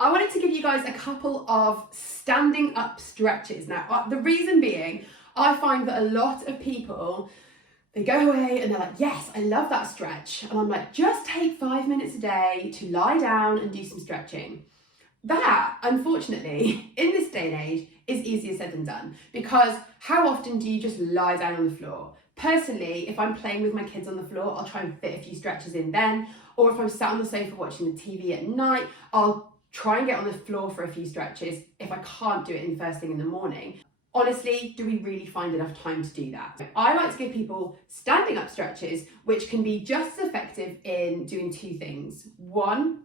I wanted to give you guys a couple of standing up stretches. Now, the reason being, I find that a lot of people, they go away and they're like, yes, I love that stretch. And I'm like, just take 5 minutes a day to lie down and do some stretching. That, unfortunately, in this day and age, is easier said than done, because how often do you just lie down on the floor? Personally, if I'm playing with my kids on the floor, I'll try and fit a few stretches in then, or if I'm sat on the sofa watching the TV at night, I'll try and get on the floor for a few stretches if I can't do it in the first thing in the morning. Honestly, do we really find enough time to do that? I like to give people standing up stretches, which can be just as effective in doing two things. One,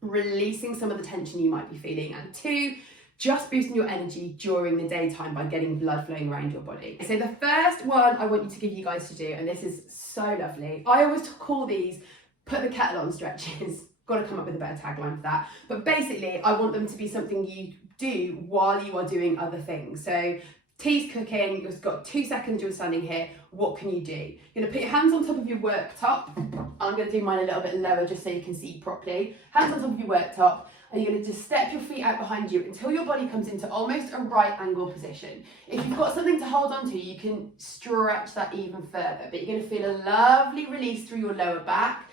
releasing some of the tension you might be feeling, and two, just boosting your energy during the daytime by getting blood flowing around your body. So the first one I want you to give you guys to do, and this is so lovely, I always call these put the kettle on stretches. Got to come up with a better tagline for that. But basically, I want them to be something you do while you are doing other things. So tea's cooking, you've got 2 seconds, you're standing here, what can you do? You're going to put your hands on top of your worktop. I'm going to do mine a little bit lower just so you can see properly. Hands on top of your worktop, and you're going to just step your feet out behind you until your body comes into almost a right angle position. If you've got something to hold on to, you can stretch that even further, but you're going to feel a lovely release through your lower back.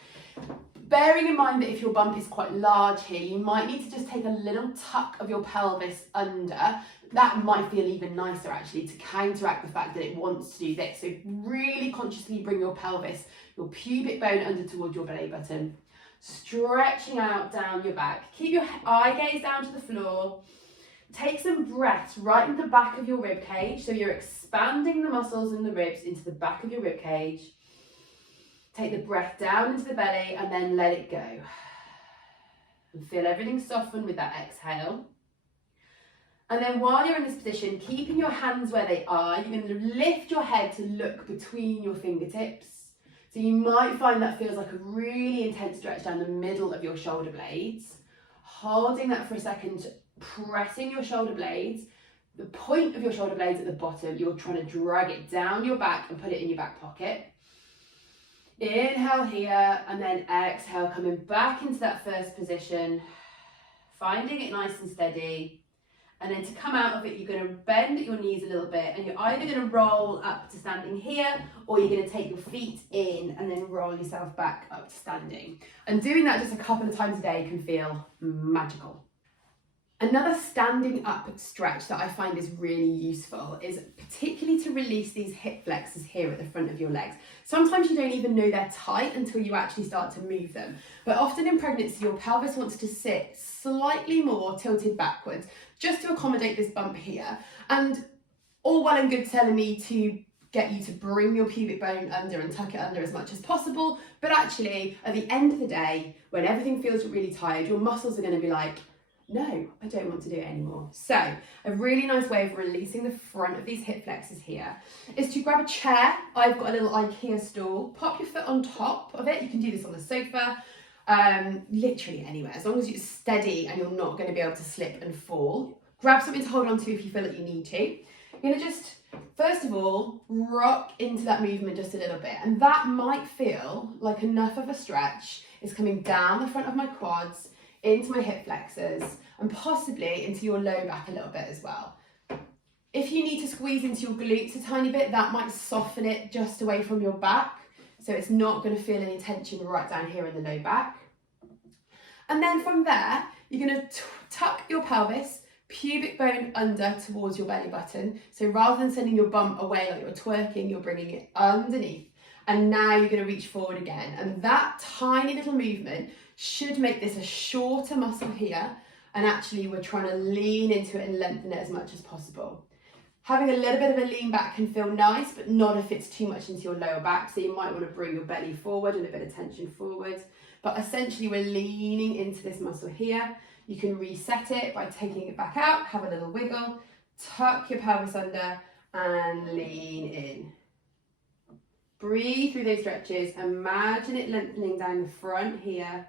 Bearing in mind that if your bump is quite large here, you might need to just take a little tuck of your pelvis under. That might feel even nicer actually, to counteract the fact that it wants to do this. So really consciously bring your pelvis, your pubic bone under towards your belly button, stretching out down your back. Keep your eye gaze down to the floor. Take some breaths right in the back of your rib cage. So you're expanding the muscles in the ribs into the back of your rib cage. Take the breath down into the belly and then let it go. And feel everything soften with that exhale. And then while you're in this position, keeping your hands where they are, you're going to lift your head to look between your fingertips. So you might find that feels like a really intense stretch down the middle of your shoulder blades. Holding that for a second, pressing your shoulder blades. The point of your shoulder blades at the bottom, you're trying to drag it down your back and put it in your back pocket. Inhale here, and then exhale, coming back into that first position, finding it nice and steady. And then to come out of it, you're going to bend at your knees a little bit, and you're either going to roll up to standing here, or you're going to take your feet in and then roll yourself back up to standing. And doing that just a couple of times a day can feel magical. Another standing up stretch that I find is really useful is particularly to release these hip flexors here at the front of your legs. Sometimes you don't even know they're tight until you actually start to move them. But often in pregnancy, your pelvis wants to sit slightly more tilted backwards just to accommodate this bump here. And all well and good telling me to get you to bring your pubic bone under and tuck it under as much as possible. But actually, at the end of the day, when everything feels really tired, your muscles are going to be like, no, I don't want to do it anymore. So a really nice way of releasing the front of these hip flexors here is to grab a chair. I've got a little IKEA stool. Pop your foot on top of it. You can do this on the sofa, literally anywhere, as long as you're steady and you're not going to be able to slip and fall. Grab something to hold on to if you feel like you need to. You're going to just, first of all, rock into that movement just a little bit. And that might feel like enough of a stretch is coming down the front of my quads, into my hip flexors, and possibly into your low back a little bit as well. If you need to squeeze into your glutes a tiny bit, that might soften it just away from your back, so it's not going to feel any tension right down here in the low back. And then from there, you're going to tuck your pelvis, pubic bone under towards your belly button. So rather than sending your bum away like you're twerking, you're bringing it underneath. And now you're going to reach forward again. And that tiny little movement should make this a shorter muscle here, and actually we're trying to lean into it and lengthen it as much as possible. Having a little bit of a lean back can feel nice, but not if it's too much into your lower back, so you might want to bring your belly forward and a bit of tension forward. But essentially we're leaning into this muscle here. You can reset it by taking it back out, have a little wiggle, tuck your pelvis under and lean in. Breathe through those stretches, imagine it lengthening down the front here,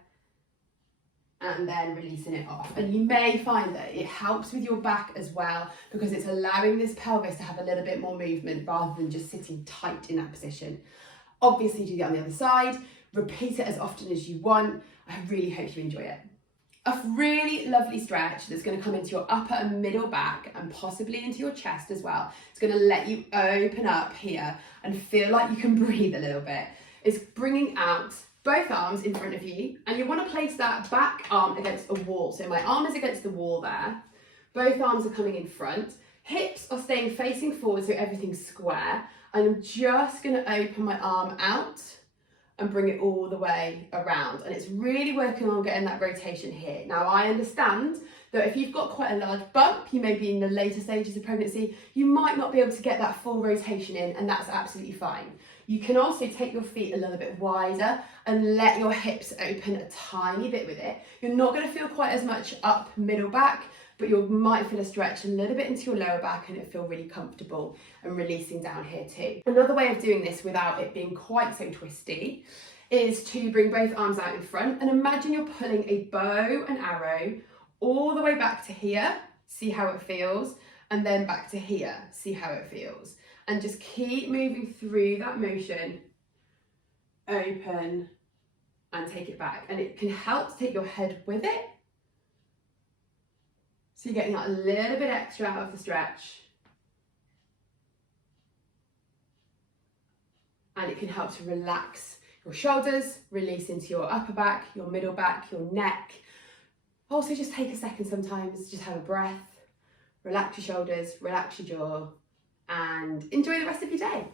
and then releasing it off. And you may find that it helps with your back as well, because it's allowing this pelvis to have a little bit more movement rather than just sitting tight in that position. Obviously do that on the other side, repeat it as often as you want. I really hope you enjoy it. A really lovely stretch that's going to come into your upper and middle back and possibly into your chest as well. It's going to let you open up here and feel like you can breathe a little bit. It's bringing out both arms in front of you, and you want to place that back arm against a wall. So my arm is against the wall there. Both arms are coming in front. Hips are staying facing forward so everything's square. And I'm just going to open my arm out and bring it all the way around, and it's really working on getting that rotation here. Now I understand that if you've got quite a large bump, you may be in the later stages of pregnancy, you might not be able to get that full rotation in, and that's absolutely fine. You can also take your feet a little bit wider and let your hips open a tiny bit with it. You're not going to feel quite as much up middle back, but you might feel a stretch a little bit into your lower back and it feel really comfortable and releasing down here too. Another way of doing this without it being quite so twisty is to bring both arms out in front and imagine you're pulling a bow and arrow all the way back to here, see how it feels, and then back to here, see how it feels. And just keep moving through that motion, open and take it back. And it can help to take your head with it. So you're getting that a little bit extra out of the stretch. And it can help to relax your shoulders, release into your upper back, your middle back, your neck. Also just take a second sometimes, just have a breath, relax your shoulders, relax your jaw, and enjoy the rest of your day.